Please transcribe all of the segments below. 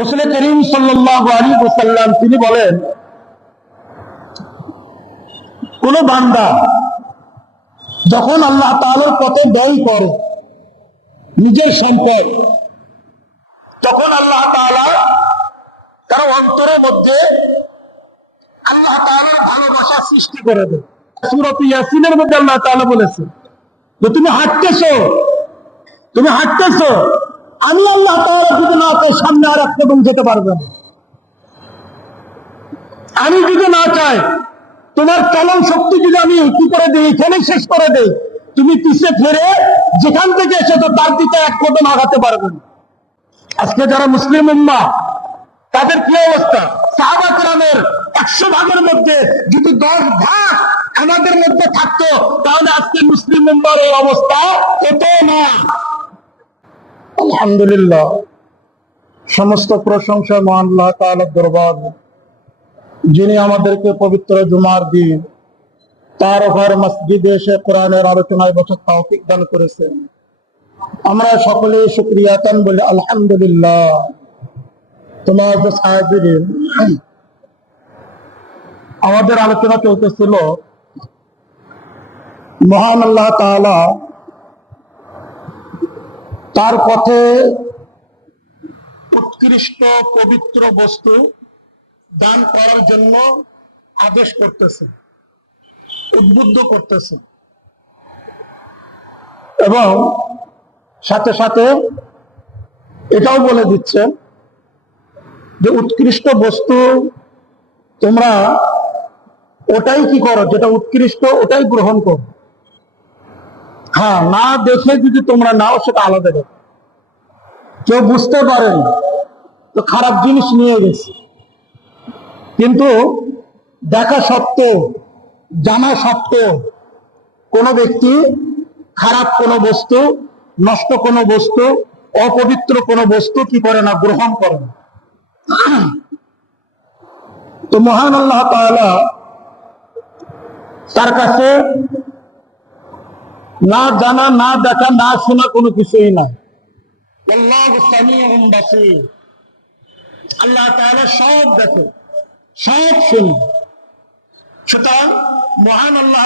রসুল করিম সাল্লাহ আলী তিনি বলেন, কোন বান্দা যখন আল্লাহ তাআলার পথে ব্যয় করে নিজের সম্পদ, তখন আল্লাহ তাআলা তার অন্তরের মধ্যে আল্লাহ তাআলার ভালোবাসা সৃষ্টি করে দেয় সূরাত ইয়াসিনের মধ্যে আল্লাহ তাআলা বলেছে যে, তুমি হাঁটতেছো তুমি হাঁটতেছো আমি আল্লাহ যদি না চাই, সামনে আর এক কদম যেতে পারবে না। আমি যদি না চাই, তোমার চলন শক্তি যদি আমি কি করে দিই, এখানে শেষ করে দেই, তুমি পিছিয়ে ফিরে যেখান থেকে এসেছ, তার দিকে এক কদম আগাতে পারবে না। আজকে যারা মুসলিম উম্মা, তাদের কি অবস্থা? সাহাবা কেরামের একশো ভাগের মধ্যে যদি দশ ভাগ আমাদের মধ্যে থাকতো, তাহলে আজকে মুসলিম উম্মার এই অবস্থা হতো না। আলহামদুলিল্লাহ। সমস্ত প্রশংসা মহান আল্লাহ দরবার। যিনি আমাদেরকে পবিত্র জুমার দিন তার ঘর মসজিদে এসে কোরআনের আলোচনায় বছর তৌফিক দান করেছেন আমরা সকলে শুক্রিয়াতান বলি, আলহামদুলিল্লাহ। তোমার যে সাহায্যের আমাদের আলোচনা চলতেছিল, মহান আল্লাহ তাআলা তার পথে উৎকৃষ্ট পবিত্র বস্তু দান করার জন্য আদেশ করতেছে, উদ্বুদ্ধ করতেছে। এবং সাথে সাথে এটাও বলে দিচ্ছে যে উৎকৃষ্ট বস্তু তোমরা ওটাই কি করো, যেটা উৎকৃষ্ট ওটাই গ্রহণ করো। হ্যাঁ না দেখে যদি তোমরা নাও, সেটা আলাদা ব্যাপার। কেউ বুঝতে পারেন তো খারাপ জিনিস নিয়ে গেছে। কিন্তু দেখা সত্ত্বেও, জানা সত্ত্বেও, কোন ব্যক্তি খারাপ কোনো বস্তু, নষ্ট কোনো বস্তু, অপবিত্র কোনো বস্তু কি করে না গ্রহণ করে না। তো মহান আল্লাহ তার কাছে না জানা, না দেখা, না শোনা কোনো কিছুই নাই। আল্লাহ সব দেখে, সব শুনে। সুতরাং মহান আল্লাহ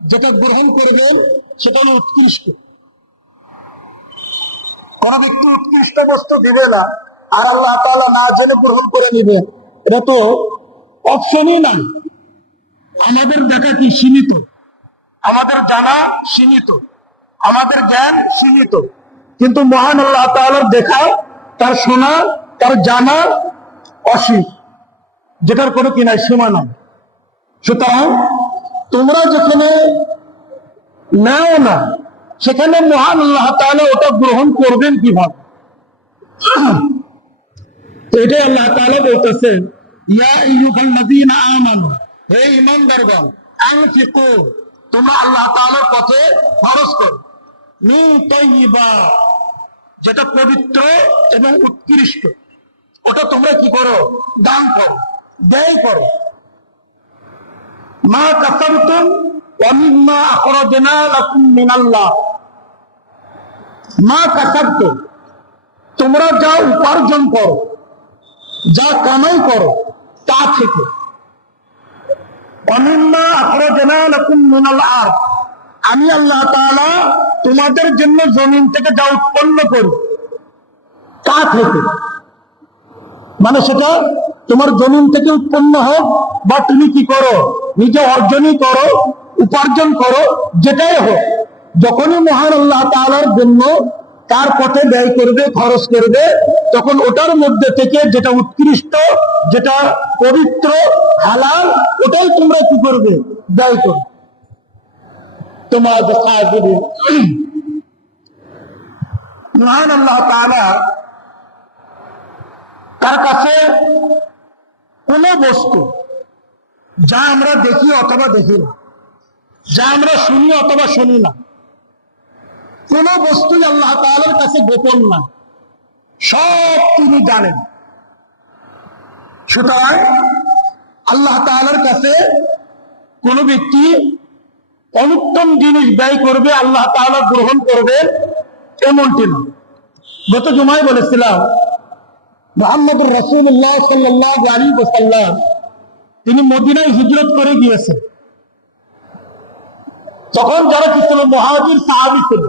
যেটা গ্রহণ করবেন, সেটা উৎকৃষ্ট। কোন ব্যক্তি উৎকৃষ্ট বস্তু দিবে না, আর আল্লাহ তাআলা না জেনে গ্রহণ করে নিবেন এটা তো অপশনই নাই। আমাদের দেখা কি সীমিত? আমাদের জানা সীমিত। আমাদের জ্ঞান সীমিত। কিন্তু মহান আল্লাহ তাআলার দেখা, তার শোনা, তার জানা অসীম, যেটার কোনো কি নাই, সীমা নাই। সুতরাং তোমরা যেখানে নাও না, সেখানে মহান আল্লাহ তাআলা ওটা গ্রহণ করবেন কীভাবে? এটাই আল্লাহ তাআলা বলতেছেন, ইয়া আইয়ুহাল্লাযীনা আমানু হে ঈমানদারগণ, আনফিকু। তোমরা আল্লাহ তাআলার পথে খরচ করো। যেটা পবিত্র এবং উৎকৃষ্ট। ওটা তোমরা কি করো? দান করো, ব্যয় করো। মা কাসাবতুম ওয়া মিম্মা আখরাজনা লাকুম মিনাল্লাহ। মা কাসাবতুম, তোমরা যা উপার্জন করো, যা কামাই করো, তা থেকে অমিম্মা আখরাজনা লাকুম মিনাল আরদ আমি আল্লাহ তোমাদের জন্য জমিন থেকে যা উৎপন্ন করি, তা থেকে। মানে সেটা তোমার জমিন থেকে উৎপন্ন হোক বা তুমি কি করো, নিজে অর্জনই করো, উপার্জন করো, যেটাই হোক, যখনই মহান আল্লাহ তাআলার জন্য তার পথে ব্যয় করবে, খরচ করবে, তখন ওটার মধ্যে থেকে যেটা উৎকৃষ্ট, যেটা পবিত্র, হালাল, ওটাই তোমরা কি করবে? ব্যয় করবে। তোমার মহান আল্লাহ তার কাছে কোন বস্তু যা আমরা দেখি অথবা দেখি না, যা আমরা শুনি অথবা শুনি না কোন বস্তুই আল্লাহ তাআলার কাছে গোপন না। সব তিনি জানেন। সুতরাং আল্লাহ তাআলার কাছে কোন ব্যক্তি অনুত্তম জিনিস ব্যয় করবে, আল্লাহ তাআলা গ্রহণ করবে এমনটি না। গত জমায় বলেছিলাম মোহাম্মদ রসুল্লাহ সাল্লাহ আলী ওসাল্লাম তিনি মদিনায় হিজরত করে গিয়েছেন। তখন যারা কি ছিল মহাজির সাহাবি ছিল।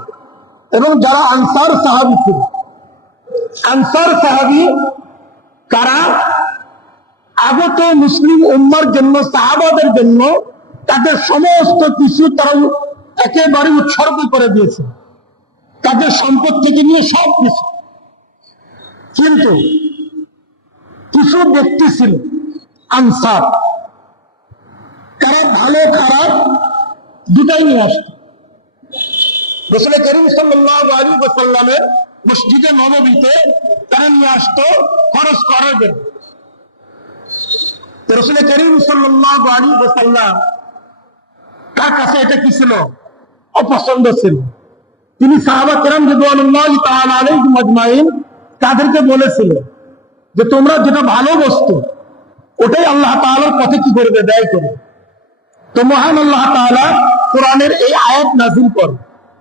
এবং যারা আনসার সাহাবি ছিল। আনসার সাহাবি তারা আগত মুসলিম উম্মার জন্য, সাহাবাদের জন্য তাদের সমস্ত কিছু তারা একেবারে উৎসর্গ করে দিয়েছে। তাদের সম্পদ থেকে নিয়ে সব কিছু। কিন্তু কিছু ব্যক্তি ছিল আনসার। তারা ভালো খারাপ দুটাই নিয়ে আসত। রসুল করিম সাল্লামের মসজিদে নবমীতে তারা নিয়ে আসতো খরচ করার জন্য। রসুল করিম সাল্লাম তার কাছে এটা কি ছিল? অপছন্দ ছিল। তিনি তাদেরকে বলেছিল যে তোমরা যেটা ভালো বস্তু, ওটাই আল্লাহ পথে কি করবে, ব্যয় তো মহান আল্লাহ কোরআনের এই আয়াত নাযিল করে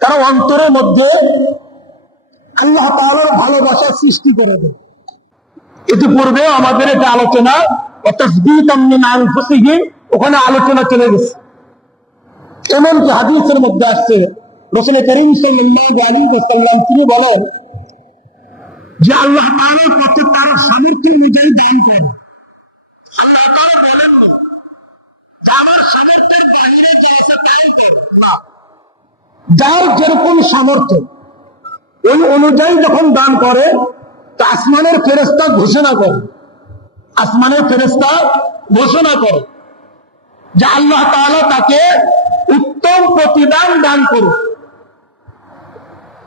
তার অন্তরের মধ্যে আল্লাহ তাআলার ভালোবাসা সৃষ্টি করে দেয়। ইতিপূর্বে আমাদের এটা আলোচনা ওখানে আলোচনা চলে গেছে। এমনকি হাদিসের মধ্যে আসছে, রসুল করিম সাল্লাম তিনি বলেন যে আল্লাহ তাআলার পথে তার সামর্থ্য অনুযায়ী দান করে আল্লাহ তাআলা বলেন আমার সামর্থ্যের যার যেরকম সামর্থ্য, ওই অনুযায়ী যখন দান করে, তা আসমানের ফেরেস্তা ঘোষণা করে। আসমানের ফেরেস্তা ঘোষণা করে যে আল্লাহ তাআলা তাকে উত্তম প্রতিদান দান করুন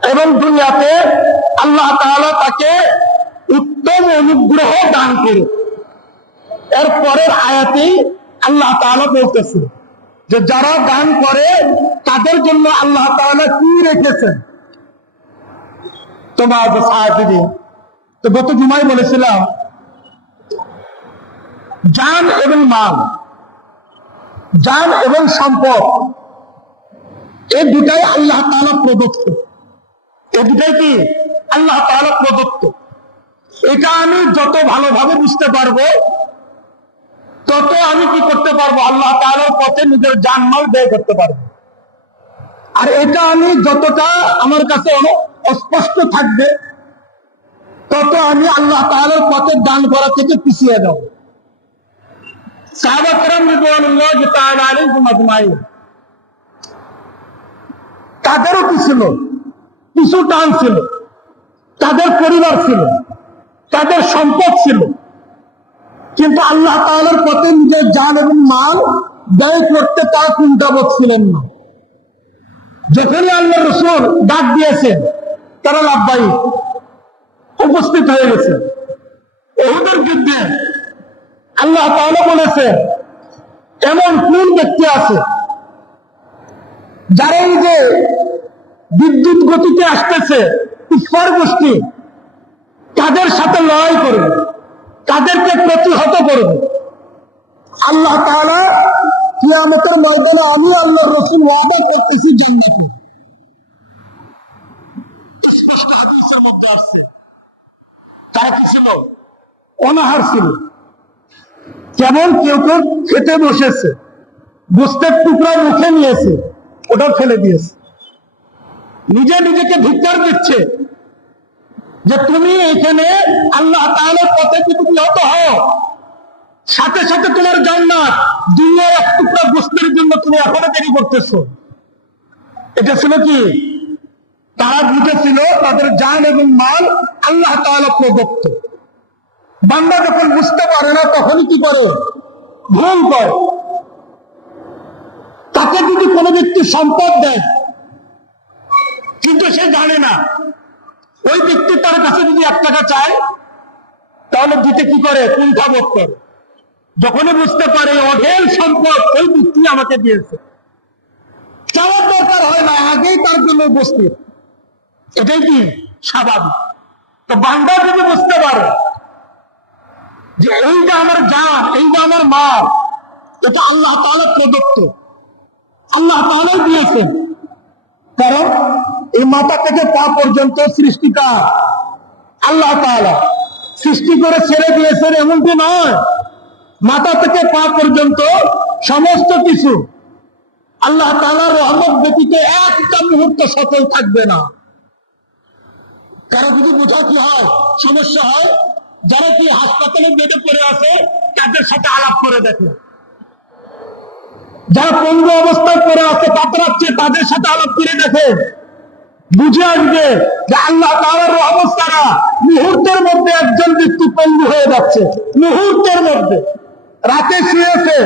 এবং দুনিয়াতে আল্লাহ তাআলা তাকে উত্তম অনুগ্রহ দান করুন এর পরের আয়াতেই আল্লাহ তাআলা বলতেছে যে যারা দান করে, তাদের জন্য আল্লাহ তাআলা কি রেখেছেন? তোমার তো গত জুমায় বলেছিলাম, জান এবং মাল যান এবং সম্পদ, এই দুটাই আল্লাহ তাআলা প্রদত্ত। এই দুটাই কি? আল্লাহ তাআলা প্রদত্ত। এটা আমি যত ভালোভাবে বুঝতে পারব তত আমি কি করতে পারব? আল্লাহ তাআলার পথে নিজের জানমাল ব্যয় করতে পারব। আর এটা আমি যতটা আমার কাছে অস্পষ্ট থাকবে, তত আমি আল্লাহ তাআলার পথে দান করা থেকে পিছিয়ে যাব। তাদেরও কি ছিল? কিছু টান ছিল। তাদের পরিবার ছিল। তাদের সম্পদ ছিল। কিন্তু আল্লাহ তাআলার পথে নিজের জান এবং মাল ব্যয় করতে তার কুণ্ঠাবোধ ছিলেন না। যখনই আল্লাহ রসুল ডাক দিয়েছেন, তারা লাভবাহী উপস্থিত হয়ে গেছে। এহুদের যুদ্ধে আল্লাহ তাআলা বলেছে এমন কোন ব্যক্তি আছে, যারা এই যে বিদ্যুৎ গতিতে আসতেছে ইস্পার গোষ্ঠী, তাদের সাথে লড়াই করবে। তাদেরকে প্রতিহত করবে। আল্লাহ তাআলা কিয়ামতের ময়দানে আমি আল্লাহ রসুল ওয়াদা করতেছি জান্নাতে। তারা কি ছিল? অনাহার ছিল। কেমন কেউ কেউ খেতে বসেছে। গোস্তের টুকরা মুখে নিয়েছে। ওটা ফেলে দিয়েছে। নিজে নিজেকে ধিক্কার দিচ্ছে। যে তুমি এখানে আল্লাহ তাআলার পথে নিহত হও। সাথে সাথে তোমার জান্নাত, দুনিয়ার এক টুকরা গোস্তের জন্য তুমি এখনও দেরি করতেছো। এটা ছিল কি? তারা বুঝেছিল তাদের জান এবং মাল আল্লাহ তাআলা প্রদত্ত। বান্দা যখন বুঝতে পারে না তখনই কি করে? ভুল করে। তাকে যদি কোনো ব্যক্তি সম্পদ দেয়, কিন্তু সে জানে না ওই ব্যক্তি তার কাছে যদি এক টাকা চায়, তাহলে দিতে কি করে? কুণ্ঠাবোধ করে। যখনই বুঝতে পারে অঢেল সম্পদ ওই ব্যক্তি আমাকে দিয়েছে। চাওয়ার দরকার হয় না, আগেই তার জন্য উপস্থিত এটাই কি? স্বাভাবিক। তো বান্দা যদি বুঝতে পারে যে এই যে আমার জান এই যে আমার মা এটা আল্লাহ তাহলে প্রদত্ত। আল্লাহ তাহলে দিয়েছেন। কারণ এই মাথা থেকে পা পর্যন্ত সৃষ্টিটা আল্লাহ সৃষ্টি করে ছেড়ে দিয়েছেন এমনটি নয়। মাথা থেকে পা পর্যন্ত সমস্ত কিছু আল্লাহ তাআলার রহমত ব্যতীত একটা মুহূর্ত সফল থাকবে না। কারও যদি বোঝা কি হয়, সমস্যা হয়, যারা কি হাসপাতালে বেডে পড়ে আছে, তাদের সাথে আলাপ করে দেখে। যারা পঙ্গু অবস্থায় পড়ে আছে তাদের সাথে আলাপ করে দেখে। বুঝে আসবে যে আল্লাহ রহমত ছাড়া মুহূর্তের মধ্যে একজন ব্যক্তি পঙ্গু হয়ে যাচ্ছে। মুহূর্তের মধ্যে। রাতে শুয়েছে।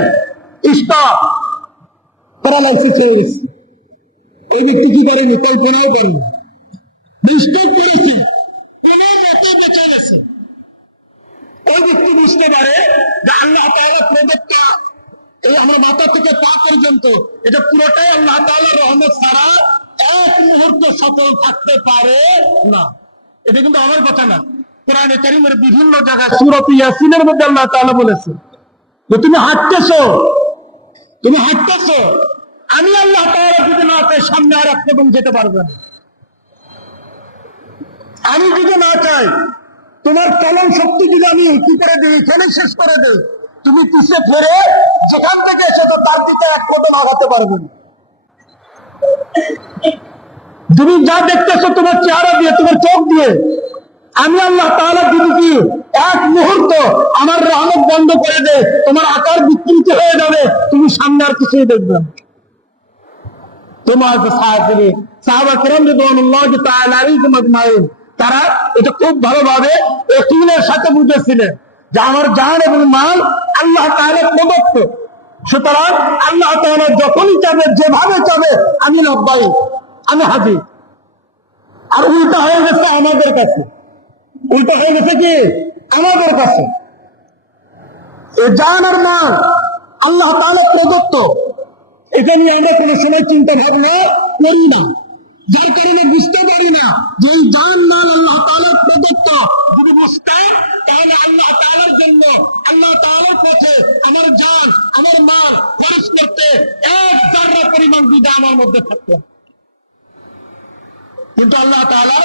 স্টপ। প্যারালাইসিস হয়ে গেছে। এই ব্যক্তি কি যে আল্লাহ এই আমার মাথা থেকে পা পর্যন্ত, এটা পুরোটাই আল্লাহ রহমত ছাড়া এক মুহূর্ত সফল থাকতে পারে না। এটা কিন্তু আমার কথা না। কোরআনে কারিমের বিভিন্ন জায়গায় সূরাত ইয়াসিনের মধ্যে আল্লাহ তাআলা বলেছে যে, তুমি হাঁটতেছো। তুমি হাঁটতেছো। আমি আল্লাহ তাআলা যদি না চাই সামনে আর এক কদম যেতে পারবে না। আমি যদি না চাই, তোমার চলন শক্তি যদি আমি কি করে দিই এখানে শেষ করে দিই, তুমি পিছিয়ে ফিরে যেখান থেকে এসেছ তার দিকে এক কদম আগাতে পারবে না। তুমি যা দেখতেছো তোমার চেহারা দিয়ে, তোমার চোখ দিয়ে, আমি আল্লাহ তাহলে যদি এক মুহূর্ত আমার রহমত বন্ধ করে দে, তোমার আকার বিকৃতি হয়ে যাবে, তুমি সামনে আর কিছুই দেখবে তোমার তারা এটা খুব ভালোভাবে সাথে বুঝেছিলেন যে আমার জান এবং মাল আল্লাহ তাআলা প্রদত্ত। সুতরাং আল্লাহ তাহলে যখনই চাবে, যেভাবে চাবে, আমি লব্বাই, আমি হাজির। আর উল্টা হয়ে গেছে আমাদের কাছে। উল্টা হয়ে গেছে কি? আমাদের কাছে। এ জান আর মাল আল্লাহ তাহলে প্রদত্ত। এটা নিয়ে আমরা কোনো সময় চিন্তা ভাবনা করি না। যার কারণে বুঝতে পারি না যে এই জান মাল আল্লাহ তাআলার প্রদত্ত। যদি বুঝতাম, তাহলে আল্লাহ তাআলার জন্য, আল্লাহ তাআলার পথে আমার জান, আমার মাল খরচ করতে এক জাররা পরিমাণ দ্বিধা আমার মধ্যে থাকতো। কিন্তু আল্লাহ তাআলা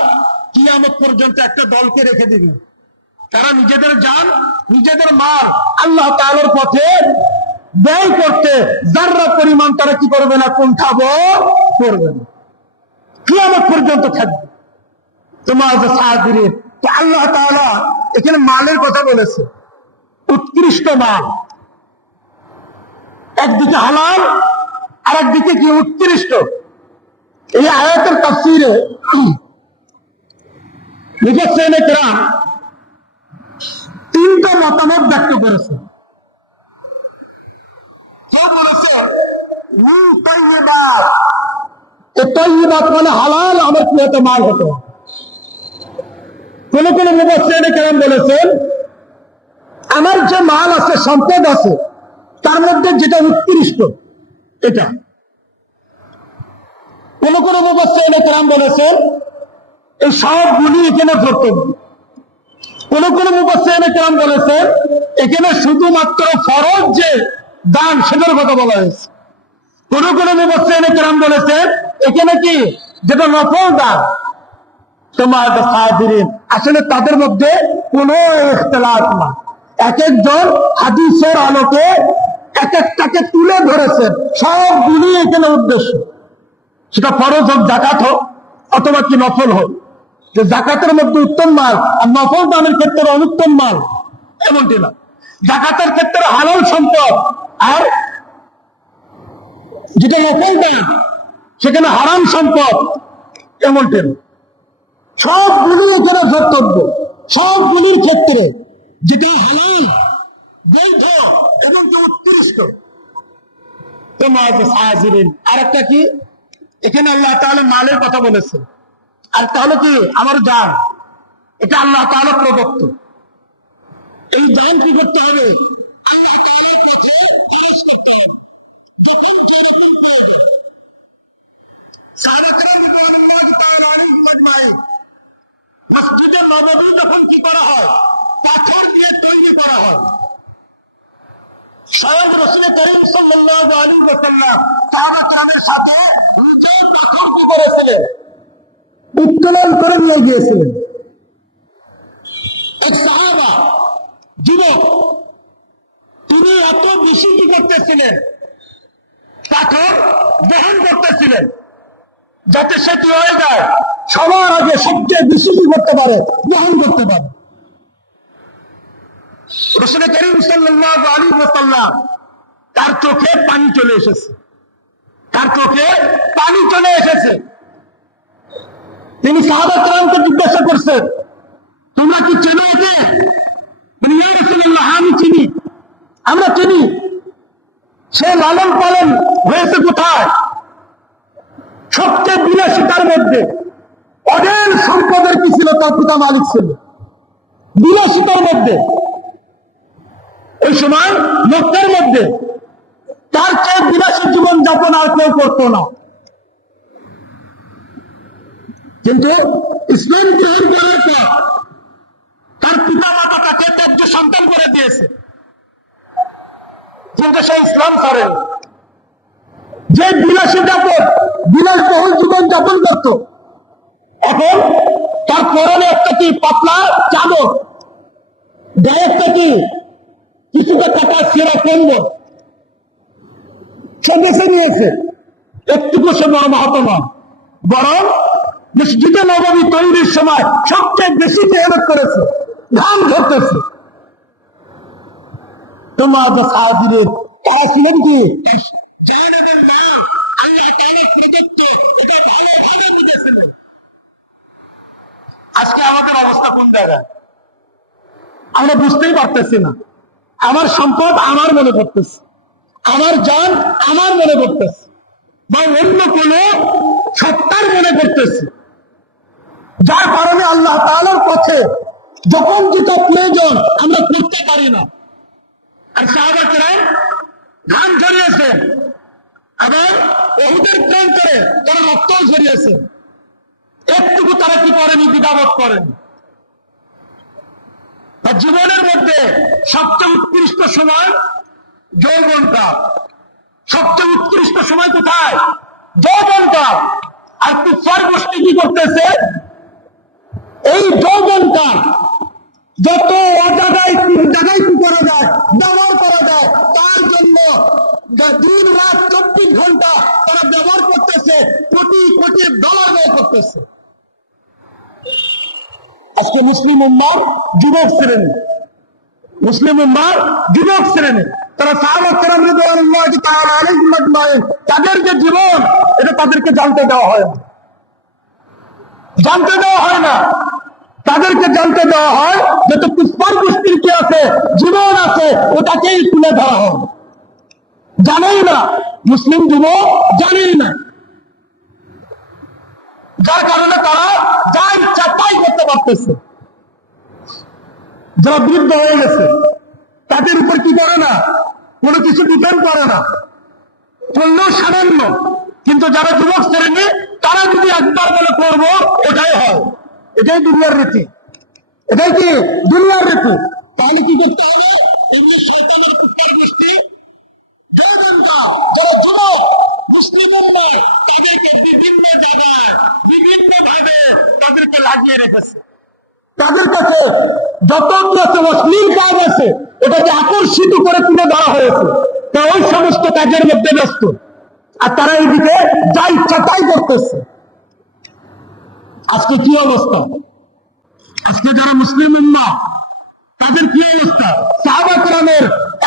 কিয়ামত পর্যন্ত একটা দলকে রেখে দিবেন। তারা নিজেদের জান, নিজেদের মাল আল্লাহ তাআলার পথে ব্যয় করতে যার্রা পরিমাণ তারা কি করবে না কুণ্ঠাবো করবে না। কিয়ামত পর্যন্ত থাকবে। তোমার তো আল্লাহ এখানে মালের কথা বলেছে। উৎকৃষ্ট মাল। একদিকে হালাল আর একদিকে কি উৎকৃষ্ট। এই আয়াতের তাফসীরে মুফাসসিরিনে কেরাম তিনটা মতামত ব্যক্ত করেছে কেউ বলেছে মিন তাইয়্যিবাত মানে হালাল আমার প্রিয়ত মাল হতো কোন কোন মুফাসসিরিনে কেরাম বলেছেন, আমার যে মাল আছে, সম্পদ আছে, তার মধ্যে যেটা উৎকৃষ্ট, এটা। কোন কোন মুফাসসিরিনে কেরাম বলেছেন, এই সবগুলি এখানে কর্তব্য কোন কোন মুফাসসিরিনে কেরাম বলেছেন, এখানে শুধুমাত্র ফরজ যে দান, সেটার কথা বলা হয়েছে। কোন কোন মুফাসসিরিনে কেরাম বলেছেন এখানে কি যেটা নফল দান তোমার আসলে তাদের মধ্যে কোনো এক একজন হাদিসের আলোকে এক একটাকে তুলে ধরেছেন। সবগুলি এখানে উদ্দেশ্য। সেটা ফরজ হোক জাকাত হোক, অথবা কি নফল হোক। যে জাকাতের মধ্যে উত্তম মাল, আর নফল দানের ক্ষেত্রে অনুত্তম মাল, এমনটি না। জাকাতের ক্ষেত্রে হালাল সম্পদ, আর যেটা নফল দান সেখানে হারাম সম্পদ কেমন না সবগুলি এখানে কর্তব্য সবগুলির ক্ষেত্রে যেটা হালাল, বৈধ এবং যে উৎকৃষ্ট আরেকটা কি? এখানে আল্লাহ তাহলে মালের কথা বলেছে। আর তাহলে কি? আমার জান এটা আল্লাহ তাহলে প্রদত্ত। এই দান কি করতে হবে? আল্লাহ খরচ করতে হবে। যখন প্রয়োজন। মসজিদে নবী যখন কি করা হয়? পাথর দিয়ে তৈরি করা হয়। স্বয়ং রসুল করিম সাল্লাহ আলী বসাল্লাম সাহাবাকরামের সাথে নিজেই পাথর করেছিলেন? উত্তোলন করে নিয়ে গিয়েছিলেন। এক যুবক তিনি এত বেশি করতেছিলেন? পাথর বহন করতেছিলেন। যাতে সে কি হয়ে যায়। সবার আগে সবচেয়ে বিশুদ্ধি করতে পারে? গ্রহণ করতে পারে। রসুল করিম সাল্লাহ তার চোখে পানি চলে এসেছে। তার চোখে পানি চলে এসেছে। তিনি সাহাবা জিজ্ঞাসা করছে তোমরা কি চেনে মানে, এতে আমি চিনি। আমরা চিনি। সে লালন পালন হয়েছে কোথায়? সবচেয়ে বিলাসিতার মধ্যে। অনেক সম্পদের কি ছিল তার পিতা মালিক ছিল? বিলাসিতার মধ্যে। ওই সময় মক্কার মধ্যে। তার চেয়ে বিলাসী জীবন যাপন আর কেউ করতো না। কিন্তু ইসলাম গ্রহণ করার পর তার পিতা মাতা তাকে সন্তান করে দিয়েছে। কিন্তু সে ইসলাম করেন। যে বিলাসী যাপন বিলাসবহুল জীবন যাপন করত, এখন তার পরনে একটা কি পাতলা চাদর গায়ে একটা কি কিছুটা টাকা সেরা কম্বল, সে বেছে নিয়েছে। একটুকু সে বড় মাহাত নয়, বরং মসজিদে নবমী তৈরির সময় সবচেয়ে বেশি মেহনত করেছে, ধান ধরতেছে। তোমার সাহায্যের তারা ছিলেন কি? আল্লাহ প্রদত্ত এটা ভালোভাবে বুঝেছিলেন আজকে আমাদের অবস্থা কোন জায়গায়? আমরা বুঝতেই পারতেছি না। আমার সম্পদ আমার মনে করতেছে আমার জান আমার মনে করতেছে বা অন্য কোন সত্তার মনে করতেছে যার কারণে আল্লাহ তাআলার পথে যখন যেটা প্রয়োজন আমরা করতে পারি না। আর সাহাবাকেরা ধান ঝরিয়েছে। এবং ওহুদের প্রেম করে, তারা রক্ত ঝরিয়েছে। একটুকু তারা কি করেনি, দ্বিধাবোধ করেনি। আর জীবনের মধ্যে সবচেয়ে উৎকৃষ্ট সময় যৌবনকাল। সবচেয়ে উৎকৃষ্ট সময় কোথায়? যৌবনকাল। আর কুফার গোষ্ঠী কি করতেছে? এই যৌবনকাল যত অজাগায় জায়গায় করা যায়, ব্যবহার করা যায়, তার জন্য দিন রাত চব্বিশ ঘণ্টা তারা ব্যবহার করতেছে, কোটি কোটি ডলার ব্যয় করতেছে। আজকে মুসলিম উম্মার যুবক শ্রেণি। মুসলিম উম্মার যুবক শ্রেণি। তারা তাদের যে জীবন, এটা তাদেরকে জানতে দেওয়া হয় জানতে দেওয়া হয় না। তাদেরকে জানতে দেওয়া হয়, যত পুষ্পার গোষ্ঠীর কি আছে, জীবন আছে, ওটাকেই তুলে ধরা হয়। জানেই না। মুসলিম যুবক জানেই না। যার কারণে তারা যা ইচ্ছা তাই করতে পারতেছে। যারা বৃদ্ধ হয়ে গেছে, তাদের উপর কি করে না? কোনো কিছু ডিপেন্ড করে না। করলেও সামান্য কিন্তু যারা যুবক শ্রেণি, তারা যদি একবার বলে করব, ওটাই হয়। এটাই দুনিয়ার রীতি। এটাই কি? দুনিয়ার রীতি। তাহলে কি করতে হবে? এমনি কুত্তার গোষ্ঠী এটাকে আকর্ষিত করে তুলে দেওয়া হয়েছে। তা ওই সমস্ত কাজের মধ্যে ব্যস্ত। আর তারা এইদিকে যা ইচ্ছা তাই করতেছে। আজকে কি অবস্থা? আজকে যারা মুসলিম উম্মা তাদের কি অবস্থা? সাহাবা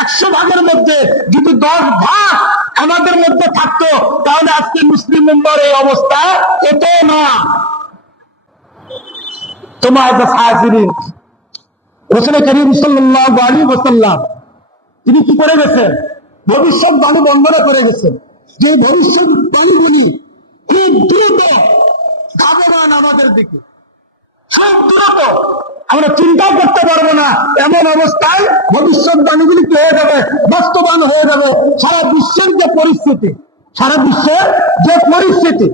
একশো ভাগের মধ্যে যদি দশ ভাগ আমাদের মধ্যে থাকতো, তাহলে আজকে মুসলিম উম্মার এই অবস্থা এত না। তিনি কি করে গেছেন? ভবিষ্যৎ বাণী বন্দনা করে গেছেন। যে ভবিষ্যৎ বাণীগুলি খুব দ্রুত আমাদের দিকে। খুব দ্রুত। আমরা চিন্তাও করতে পারব না। এমন অবস্থায় ভবিষ্যৎবাণীগুলি কি হয়ে যাবে? বাস্তবায়ন হয়ে যাবে। সারা বিশ্বের যে পরিস্থিতি, সারা বিশ্বের যে পরিস্থিতি,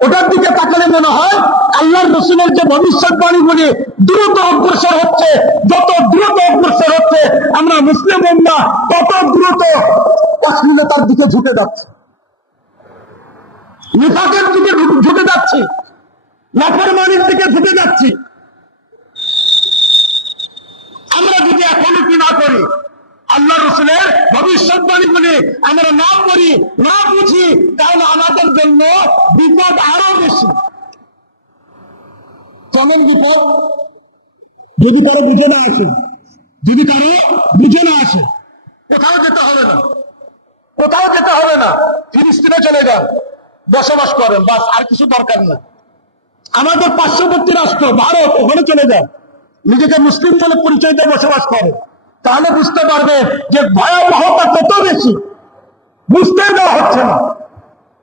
ওটার দিকে তাকালে মনে হয় আল্লাহর রসুলের যে ভবিষ্যৎবাণীগুলি দ্রুত অগ্রসর হচ্ছে, যত দ্রুত অগ্রসর হচ্ছে, আমরা মুসলিম উম্মাহ তত দ্রুত অশ্লীলতার দিকে ঝুঁকে যাচ্ছে। নিফাকের দিকে ঝুঁকে- যাচ্ছি। লাফরমানির দিকে ঝুঁকে যাচ্ছি। আমরা যদি এখনও কি না করি, আল্লাহ রসুলের ভবিষ্যৎবাণী বলে আমরা না করি, না বুঝি, তাহলে আমাদের জন্য বিপদ আরও বেশি। কেমন বিপদ? যদি কারও বুঝে না আসে, যদি কারও বুঝে না আসে, কোথাও যেতে হবে না। কোথাও যেতে হবে না। ফিলিস্তিনে চলে যান, বসবাস করেন, বাস, আর কিছু দরকার নেই। আমাদের পার্শ্ববর্তী রাষ্ট্র, ভারত, ওখানে চলে যান। নিজেকে মুসলিম বলে পরিচয় দিয়ে বসবাস করে। তাহলে বুঝতে পারবে যে ভয়াবহতা কত বেশি। বুঝতে দেওয়া হচ্ছে না।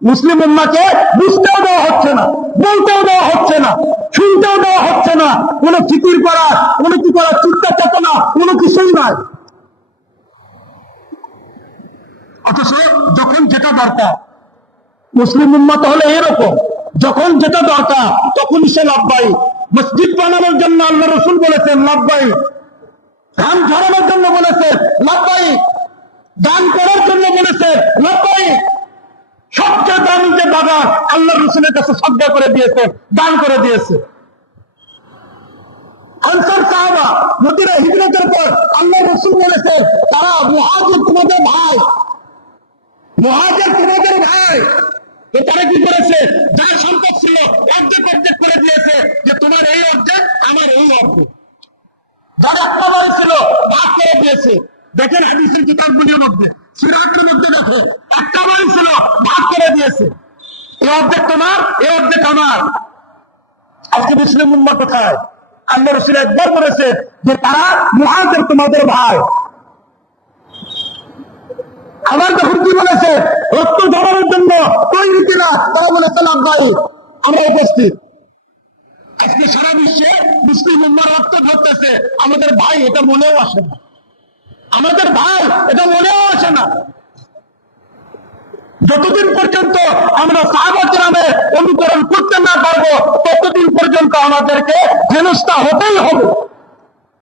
মুসলিম উম্মাকে বুঝতেও দেওয়া হচ্ছে না, বলতেও দেওয়া হচ্ছে না, শুনতেও দেওয়া হচ্ছে না। কোনো ফিকির করা, কোনো কি করা চিন্তা চেতনা কোনো কিছুই নাই। অথচ যখন যেটা দরকার, মুসলিম উম্মত হলে এরকম, যখন যেটা দরকার তখন সে লাভবাই মসজিদ বানানোর জন্য আল্লাহ রসুল বলেছেন, লাভবাই। ধান ঝরানোর জন্য বলেছেন, লাভবাই। দান করার জন্য বলেছে লাভবাই। সবচেয়ে দামি যে বাগান আল্লাহ রসুলের কাছে সজ্ঞা করে দিয়েছে, দান করে দিয়েছে। বলেছে তারা মহাজির তোমাদের ভাই। মহাজের তোমাদের ভাই। তো তারা কি করেছে? যার সম্পদ ছিল অর্ধেক অর্ধেক করে দিয়েছে যে তোমার এই অর্ধেক আমার এই অর্ধেক যার একটা বাড়ি ছিল, ভাগ করে দিয়েছে। দেখেন হাদিসের কিতাবগুলির মধ্যে, সিরাতের মধ্যে দেখো, একটা বাড়ি ছিল, ভাগ করে দিয়েছে। এই অর্ধেক তোমার এই অর্ধেক আমার। আজকে মুসলিম উম্মা কোথায়? আল্লাহ রসুল একবার বলেছে যে তারা মহাজের তোমাদের ভাই। আমার যখন কি বলেছে? রক্ত জমানোর জন্য তৈরি কিনা তারা বলেছে লাভবাই আমরা উপস্থিত। আজকে সারা বিশ্বে মুসলিম উম্মার রক্ত ধরতেছে আমাদের ভাই এটা মনেও আসে না। আমাদের ভাই এটা মনেও আসে না। যতদিন পর্যন্ত আমরা সাহাবাদ নামে অনুকরণ করতে না পারব, ততদিন পর্যন্ত আমাদেরকে হেনস্থা হতেই হবে।